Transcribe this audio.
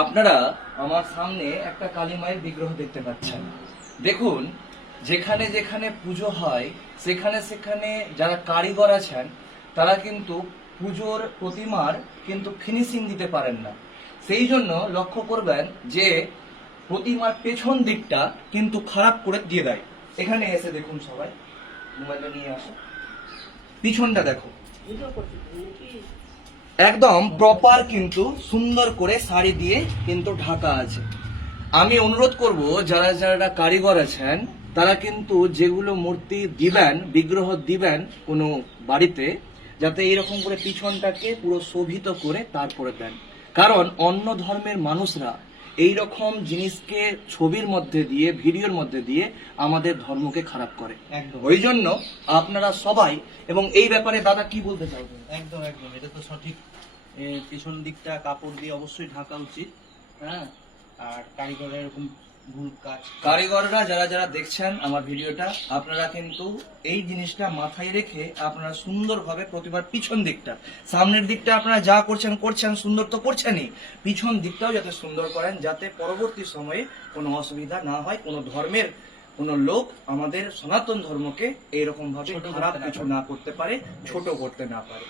আপনারা আমার সামনে একটা কালী মায়ের বিগ্রহ দেখতে পাচ্ছেন। দেখুন, যেখানে যেখানে পুজো হয় সেখানে সেখানে যারা কারিগর আছেন তারা কিন্তু পুজোর প্রতিমার কিন্তু ফিনিশিং দিতে পারেন না। সেই জন্য লক্ষ্য করবেন যে প্রতিমার পেছন দিকটা কিন্তু খারাপ করে দিয়ে দেয়। এখানে এসে দেখুন, সবাই মোবাইলটা নিয়ে আসো, পিছনটা দেখো, একদম প্রপার কিন্তু সুন্দর করে শাড়ি দিয়ে কিন্তু ঢাকা আছে। আমি অনুরোধ করব যারা যারা কারিগর আছেন তারা কিন্তু যেগুলো মূর্তি দিবেন, বিগ্রহ দিবেন কোনো বাড়িতে, যাতে এরকম করে পিছনটাকে পুরো শোভিত করে তারপরে দেন। কারণ অন্য ধর্মের মানুষরা এই রকম জিনিসকে ছবির মধ্যে দিয়ে, ভিডিওর মধ্যে দিয়ে আমাদের ধর্মকে খারাপ করে। একদম ওই জন্য আপনারা সবাই, এবং এই ব্যাপারে দাদা কি বলতে চাইবেন? একদম একদম এটা তো সঠিক। পিছন দিকটা কাপড় দিয়ে অবশ্যই ঢাকা উচিত। হ্যাঁ, আর কারিগরের এরকম ভুল কাজ, কারিগররা যারা যারা দেখছেন আমার ভিডিওটা, আপনারা কিন্তু এই জিনিসটা মাথায় রেখে আপনারা সুন্দরভাবে প্রতিবার পিছন দিকটা, সামনের দিকটা আপনারা যা করছেন করছেন, সুন্দর তো করছেনই, পিছন দিকটাও যাতে সুন্দর করেন, যাতে পরবর্তী সময়ে কোনো অসুবিধা না হয়, কোনো ধর্মের কোনো লোক আমাদের সনাতন ধর্মকে এইরকম ভাবে খারাপ কিছু না করতে পারে, ছোট করতে না পারে।